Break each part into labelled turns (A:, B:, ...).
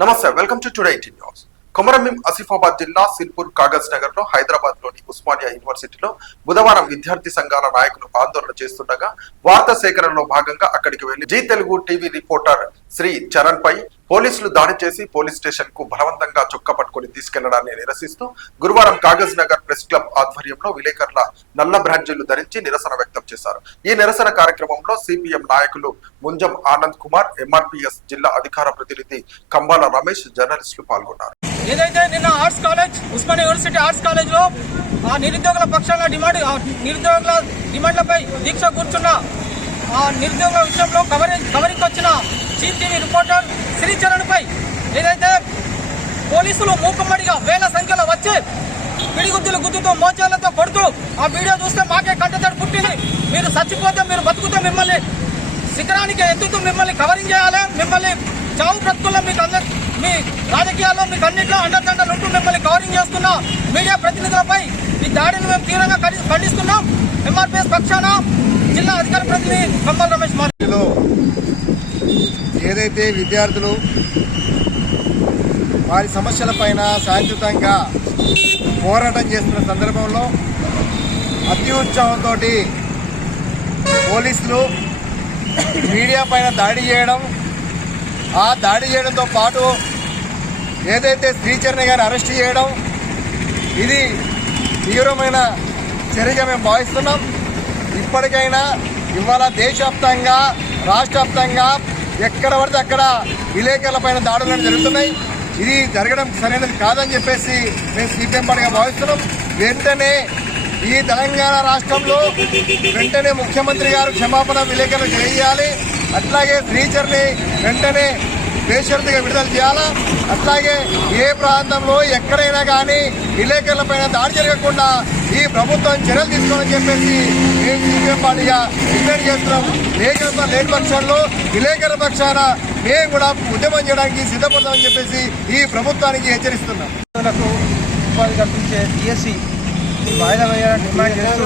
A: నమస్తే welcome to today ఇంటి news. Komaram Bheem Asifabad జిల్లా సిల్పూర్ కాగజ్ నగర్లో హైదరాబాద్లోని ఉస్మానియా యూనివర్సిటీలో బుధవారం విద్యార్థి సంఘాల నాయకులు ఆందోళన చేస్తుండగా వార్తా సేకరణలో భాగంగా అక్కడికి వెళ్ళి జీ తెలుగు టీవీ రిపోర్టర్ శ్రీ చరణ్ పై పోలీసులు దాడి చేసి పోలీస్ స్టేషన్కు బలవంతంగా చొక్క పట్టుకుని తీసుకెళ్ళడాన్ని నిరసిస్తూ గురువారం కాగజ్ నగర్ ప్రెస్ క్లబ్ ఆధ్వర్యంలో విలేకరుల నల్ల బ్రాంజీలు ధరించి నిరసన వ్యక్తం చేశారు. ఈ నిరసన కార్యక్రమంలో సిపిఎం నాయకులు ముంజం ఆనంద్ కుమార్ ఎంఆర్పిఎస్ జిల్లా అధికార ప్రతినిధి కంబాల రమేష్ జర్నలిస్టులు పాల్గొన్నారు.
B: ఏదైతే నిన్న arts college Osman university arts కాలేజ్లో ఆ నిరుద్యోగుల పక్షాన డిమాండ్ నిరుద్యోగుల డిమాండ్లపై దీక్ష కూర్చున్న ఆ నిరుద్యోగుల విషయంలో కవరేజ్ కవరింగ్ వచ్చిన చీఫ్ టీవీ రిపోర్టర్ శ్రీచరణ్ పై ఏదైతే పోలీసులు మూకుమ్మడిగా వేల సంఖ్యలో వచ్చి పిడిగుద్దులు గుద్దుతూ మోచాలతో కొడుతూ ఆ వీడియో చూస్తే మాకే కంటతడి పుట్టింది. మీరు చచ్చిపోతే మీరు బతుకుతూ మిమ్మల్ని శిఖరానికి ఎత్తుతూ మిమ్మల్ని కవరింగ్ చేయాలి. మిమ్మల్ని చావు బ్రతుకుల్లో మీకు అందరి మీ రాజకీయాల్లో మీకు అన్నింటిలో అండదండలు ఉంటూ మిమ్మల్ని కవరింగ్ చేస్తున్న. మీడియా ప్రతినిధులపై ఈ దాడిని మేము తీవ్రంగా ఖండిస్తున్నాం. ఎంఆర్పిఎస్ పక్షాన జిల్లా అధికార ప్రతినిధి కంబల్ రమేష్
C: మాట్లాడు ఏదైతే విద్యార్థులు వారి సమస్యలపైన శాంతియుతంగా పోరాటం చేస్తున్న సందర్భంలో అతి ఉత్సాహంతో పోలీసులు మీడియా పైన దాడి చేయడం ఆ దాడి చేయడంతో పాటు ఏదైతే శ్రీచరణ్ గారిని అరెస్ట్ చేయడం ఇది తీవ్రమైన చర్యగా మేము భావిస్తున్నాం. ఇప్పటికైనా ఇవాళ దేశవ్యాప్తంగా రాష్ట్ర వ్యాప్తంగా ఎక్కడ పడితే అక్కడ విలేకరులపైన దాడులు జరుగుతున్నాయి. ఇది జరగడం సరైనది కాదని చెప్పేసి మేము సిపిఎం పార్టీగా భావిస్తున్నాం. వెంటనే ఈ తెలంగాణ రాష్ట్రంలో వెంటనే ముఖ్యమంత్రి గారు క్షమాపణ విలేకరులు చేయాలి అట్లాగే శ్రీచర్ని వెంటనే బేషరతుగా విడుదల చేయాలా? అట్లాగే ఏ ప్రాంతంలో ఎక్కడైనా కానీ విలేకరులపైన దాడి జరగకుండా ఈ ప్రభుత్వం చర్యలు తీసుకోవాలని చెప్పేసి మేము సిపిఎం పార్టీగా డిమాండ్ చేస్తున్నాం. లేఖన లేని పక్షంలో విలేకరుల పక్షాన మేము కూడా ఉద్యమం చేయడానికి సిద్ధపడతామని చెప్పేసి ఈ ప్రభుత్వానికి హెచ్చరిస్తున్నాం.
B: ఉపాధి కల్పించే డిఎస్సి వాయిదా వేయాలని డిమాండ్ చేస్తూ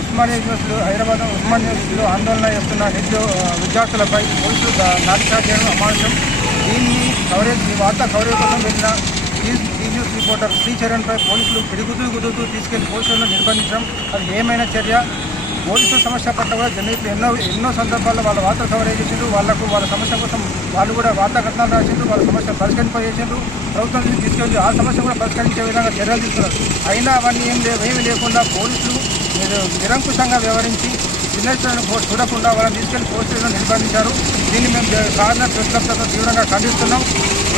B: ఉస్మానియా యూనివర్సిటీలో హైదరాబాద్ ఉస్మానియా యూనివర్సిటీలో ఆందోళన చేస్తున్న నిరుద్యోగ విద్యార్థులపై పోలీసులు దా- లాఠీచార్జ్ చేయడం అమానుషం. దీన్ని కవరేజ్ ఈ వార్త కవరేజ్ కోసం వెళ్ళిన ఈ ఈ రిపోర్టర్ శ్రీచరణ్పై పోలీసులు తిరుగుతూ గుదుతూ తీసుకెళ్ళి పోలీసులను నిర్బంధించడం. అది ఏమైనా చర్య? పోలీసుల సమస్య పట్ల కూడా జర్నలిస్టులు ఎన్నో ఎన్నో సందర్భాల్లో వాళ్ళ వార్తలు కవరేజ్ చేసిండ్రు. వాళ్ళకు వాళ్ళ సమస్య కోసం వాళ్ళు కూడా వార్తా కథనాలు రాసిండ్రు. వాళ్ళ సమస్య పరిష్కరింపజేసిండ్రు ప్రభుత్వం నుంచి తీసుకెళ్ళి ఆ సమస్య కూడా పరిష్కరించే విధంగా చర్యలు తీసుకున్నారు. అయినా అవన్నీ ఏం లేవు ఏమీ లేకుండా పోలీసులు నిరంకుశంగా వ్యవహరించి జర్నలిస్టులను చూడకుండా వాళ్ళని తీసుకెళ్ళి పోలీసులను నిర్బంధించారు. దీన్ని మేము కారణ ప్రశ్నలతో తీవ్రంగా ఖండిస్తున్నాం.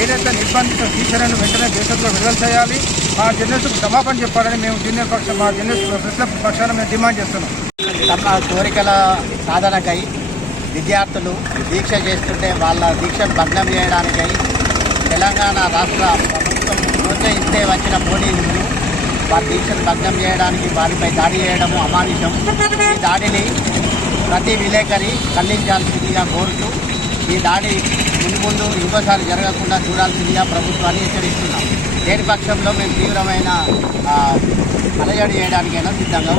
B: ఏదైతే నిర్బంధిత టీచర్లను వెంటనే దేశంలో విడుదల చేయాలి మా జర్నలిస్టుకు క్షమాపణ చెప్పాలని మేము జూనియర్ పక్షం మా జర్నలిస్ట్ ప్రశ్న పక్షాన మేము డిమాండ్ చేస్తున్నాం.
D: తమ కోరికల సాధనకై విద్యార్థులు దీక్ష చేస్తుంటే వాళ్ళ దీక్షను భగ్నం చేయడానికై తెలంగాణ రాష్ట్ర ప్రభుత్వం ప్రోత్సహిస్తే వచ్చిన పోలీసులు వారి దీక్షను భగ్నం చేయడానికి వారిపై దాడి చేయడము అమానుషం. ఈ దాడిని ప్రతి విలేకరి ఖండించాల్సిందిగా కోరుతూ ఈ దాడి ముందు ముందు ఇంకోసారి జరగకుండా చూడాల్సిందిగా ప్రభుత్వాన్ని హెచ్చరిస్తున్నాం. దేని పక్షంలో మేము తీవ్రమైన అలజడి చేయడానికైనా సిద్ధంగా